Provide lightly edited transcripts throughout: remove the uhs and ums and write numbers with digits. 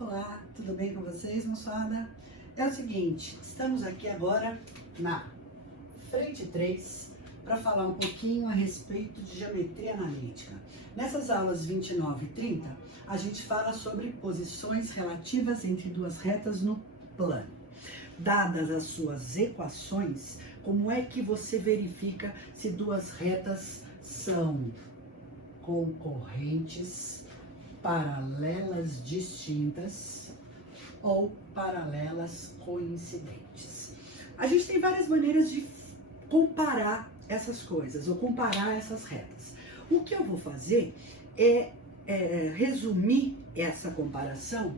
Olá, tudo bem com vocês, moçada? É o seguinte, estamos aqui agora na frente 3 para falar um pouquinho a respeito de geometria analítica. Nessas aulas 29 e 30, a gente fala sobre posições relativas entre duas retas no plano. Dadas as suas equações, como é que você verifica se duas retas são concorrentes, paralelas distintas ou paralelas coincidentes? A gente tem várias maneiras de comparar essas coisas ou comparar essas retas. O que eu vou fazer é resumir essa comparação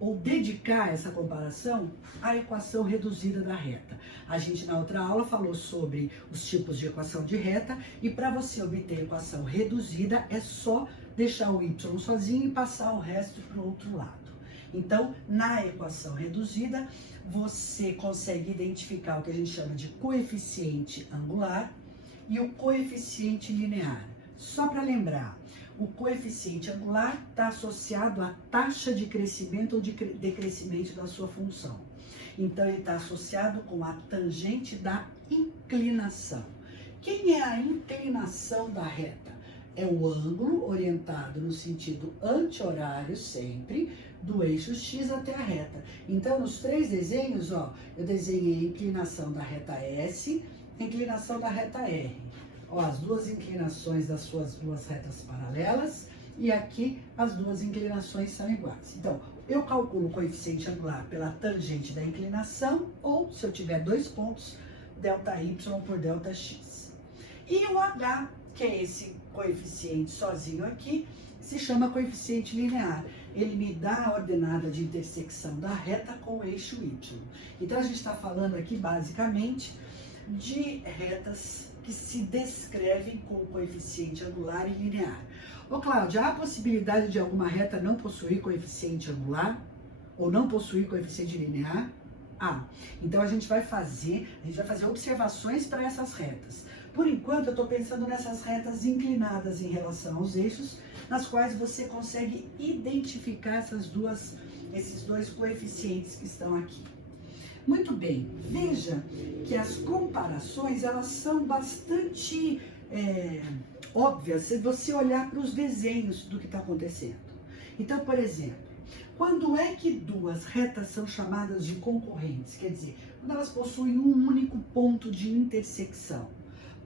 ou dedicar essa comparação à equação reduzida da reta. A gente na outra aula falou sobre os tipos de equação de reta e para você obter a equação reduzida é só deixar o y sozinho e passar o resto para o outro lado. Então, na equação reduzida, você consegue identificar o que a gente chama de coeficiente angular e o coeficiente linear. Só para lembrar, o coeficiente angular está associado à taxa de crescimento ou de decrescimento da sua função. Então, ele está associado com a tangente da inclinação. Quem é a inclinação da reta? É o ângulo orientado no sentido anti-horário sempre, do eixo X até a reta. Então, nos três desenhos, ó, eu desenhei a inclinação da reta S, a inclinação da reta R. Ó, as duas inclinações das suas duas retas paralelas e aqui as duas inclinações são iguais. Então, eu calculo o coeficiente angular pela tangente da inclinação ou, se eu tiver dois pontos, ΔY por ΔX. E o H, que é esse coeficiente sozinho aqui, se chama coeficiente linear. Ele me dá a ordenada de intersecção da reta com o eixo Y. Então, a gente está falando aqui, basicamente, de retas que se descrevem com coeficiente angular e linear. Ô Cláudia, há a possibilidade de alguma reta não possuir coeficiente angular ou não possuir coeficiente linear? Então a gente vai fazer observações para essas retas. Por enquanto eu estou pensando nessas retas inclinadas em relação aos eixos, nas quais você consegue identificar esses dois coeficientes que estão aqui. Muito bem, veja que as comparações elas são bastante óbvias se você olhar para os desenhos do que está acontecendo. Então, por exemplo, quando é que duas retas são chamadas de concorrentes? Quer dizer, quando elas possuem um único ponto de intersecção.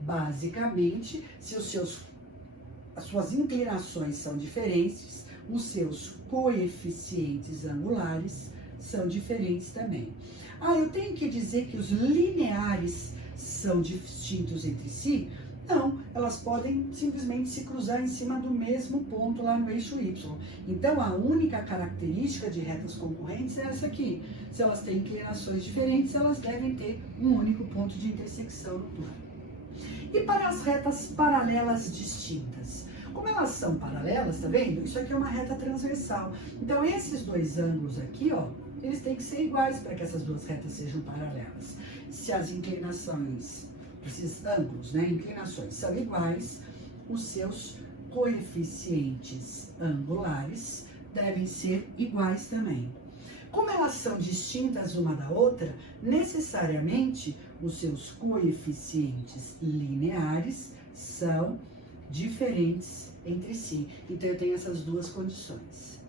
Basicamente, se as suas inclinações são diferentes, os seus coeficientes angulares são diferentes também. Eu tenho que dizer que os lineares são distintos entre si? Não, elas podem simplesmente se cruzar em cima do mesmo ponto lá no eixo Y. Então, a única característica de retas concorrentes é essa aqui. Se elas têm inclinações diferentes, elas devem ter um único ponto de intersecção no plano. E para as retas paralelas distintas? Como elas são paralelas, tá vendo? Isso aqui é uma reta transversal. Então, esses dois ângulos aqui, ó, eles têm que ser iguais para que essas duas retas sejam paralelas. Se as inclinações, esses ângulos, né, inclinações são iguais, os seus coeficientes angulares devem ser iguais também. Como elas são distintas uma da outra, necessariamente os seus coeficientes lineares são diferentes entre si. Então, eu tenho essas duas condições.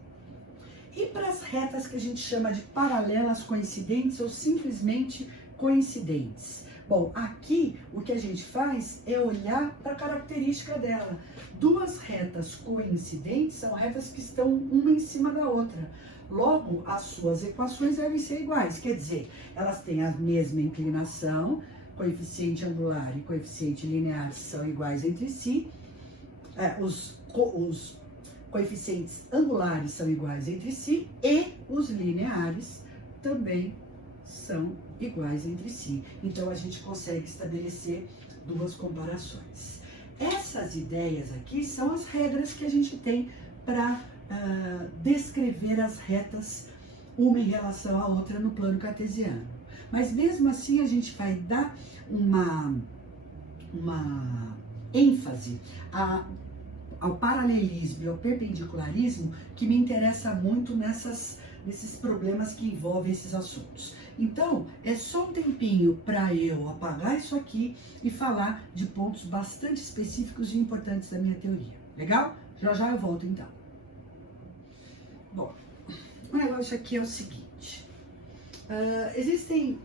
E para as retas que a gente chama de paralelas coincidentes ou simplesmente coincidentes? Bom, aqui o que a gente faz é olhar para a característica dela. Duas retas coincidentes são retas que estão uma em cima da outra. Logo, as suas equações devem ser iguais. Quer dizer, elas têm a mesma inclinação, coeficiente angular e coeficiente linear são iguais entre si. Os coeficientes angulares são iguais entre si e os lineares também são iguais entre si. Então, a gente consegue estabelecer duas comparações. Essas ideias aqui são as regras que a gente tem para descrever as retas uma em relação à outra no plano cartesiano. Mas mesmo assim, a gente vai dar uma ênfase ao paralelismo e ao perpendicularismo que me interessa muito nesses problemas que envolvem esses assuntos. Então, é só um tempinho para eu apagar isso aqui e falar de pontos bastante específicos e importantes da minha teoria. Legal? Já já eu volto então. Bom, o negócio aqui é o seguinte. Existem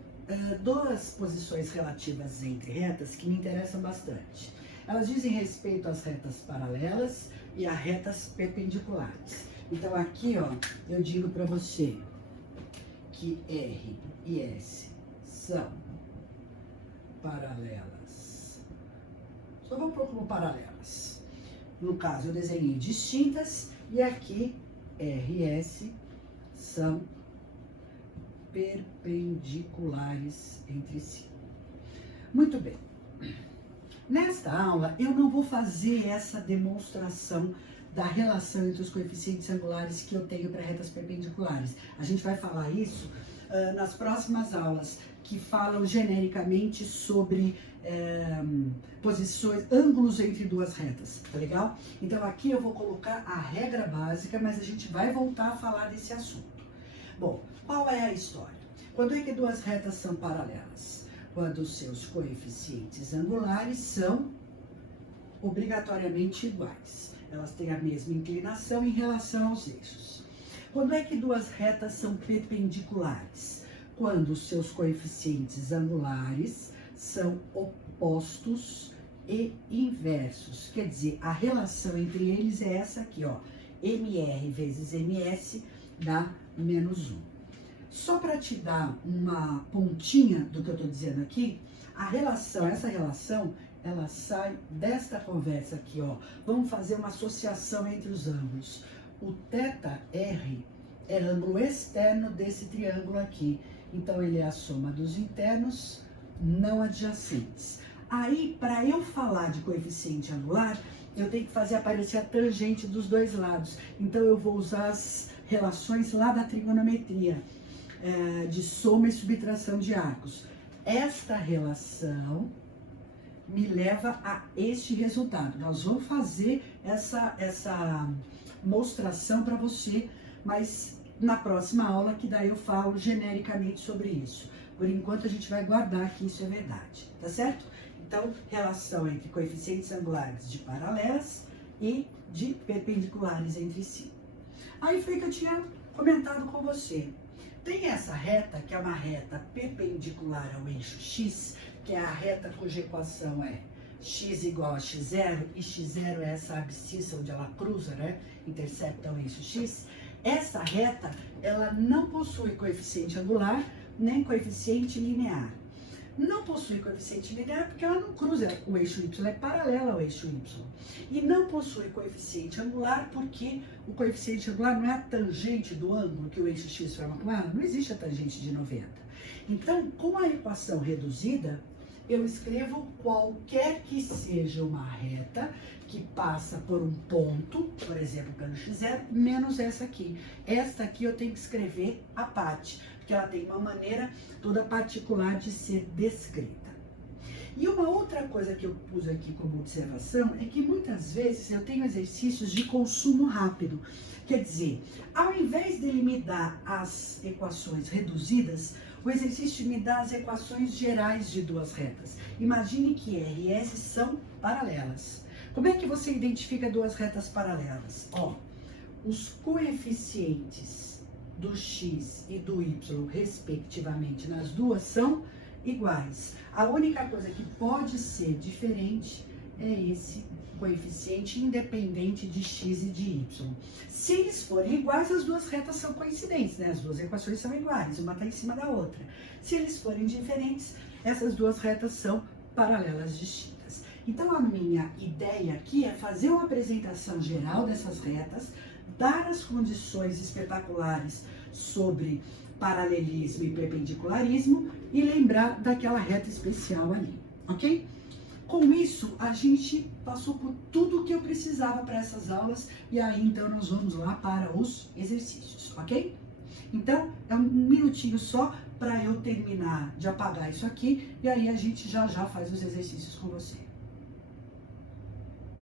duas posições relativas entre retas que me interessam bastante. Elas dizem respeito às retas paralelas e às retas perpendiculares. Então aqui, ó, eu digo para você que R e S são paralelas. Só vou pôr como paralelas. No caso, eu desenhei distintas e aqui R e S são perpendiculares entre si. Muito bem. Nesta aula, eu não vou fazer essa demonstração da relação entre os coeficientes angulares que eu tenho para retas perpendiculares. A gente vai falar isso nas próximas aulas, que falam genericamente sobre posições, ângulos entre duas retas, tá legal? Então aqui eu vou colocar a regra básica, mas a gente vai voltar a falar desse assunto. Bom, qual é a história? Quando é que duas retas são paralelas? Quando os seus coeficientes angulares são obrigatoriamente iguais. Elas têm a mesma inclinação em relação aos eixos. Quando é que duas retas são perpendiculares? Quando os seus coeficientes angulares são opostos e inversos. Quer dizer, a relação entre eles é essa aqui, ó. MR vezes MS dá -1. Só para te dar uma pontinha do que eu estou dizendo aqui, essa relação, ela sai desta conversa aqui, ó. Vamos fazer uma associação entre os ângulos. O θR é ângulo externo desse triângulo aqui. Então, ele é a soma dos internos não adjacentes. Aí, para eu falar de coeficiente angular, eu tenho que fazer aparecer a tangente dos dois lados. Então, eu vou usar as relações lá da trigonometria, de soma e subtração de arcos. Esta relação me leva a este resultado. Nós vamos fazer essa mostração para você, mas na próxima aula, que daí eu falo genericamente sobre isso. Por enquanto, a gente vai guardar que isso é verdade, tá certo? Então, relação entre coeficientes angulares de paralelas e de perpendiculares entre si. Aí foi que eu tinha comentado com você. Tem essa reta, que é uma reta perpendicular ao eixo x, que é a reta cuja equação é x igual a x0, e x0 é essa abscissa onde ela cruza, né? Intercepta o eixo x. Essa reta, ela não possui coeficiente angular, nem coeficiente linear. Não possui coeficiente linear porque ela não cruza o eixo y, é paralela ao eixo y. E não possui coeficiente angular porque o coeficiente angular não é a tangente do ângulo que o eixo x forma com ela, não existe a tangente de 90. Então, com a equação reduzida, eu escrevo qualquer que seja uma reta que passa por um ponto, por exemplo, pelo x0, menos essa aqui. Esta aqui eu tenho que escrever à parte, porque ela tem uma maneira toda particular de ser descrita. E uma outra coisa que eu pus aqui como observação é que muitas vezes eu tenho exercícios de consumo rápido. Quer dizer, ao invés de ele me dar as equações reduzidas, o exercício me dá as equações gerais de duas retas. Imagine que R e S são paralelas. Como é que você identifica duas retas paralelas? Ó, os coeficientes do x e do y, respectivamente, nas duas são iguais. A única coisa que pode ser diferente é esse coeficiente independente de x e de y. Se eles forem iguais, as duas retas são coincidentes, né? As duas equações são iguais, uma está em cima da outra. Se eles forem diferentes, essas duas retas são paralelas distintas. Então, a minha ideia aqui é fazer uma apresentação geral dessas retas, dar as condições espetaculares sobre paralelismo e perpendicularismo e lembrar daquela reta especial ali, ok? Com isso, a gente passou por tudo o que eu precisava para essas aulas e aí, então, nós vamos lá para os exercícios, ok? Então, é um minutinho só para eu terminar de apagar isso aqui e aí a gente já faz os exercícios com você.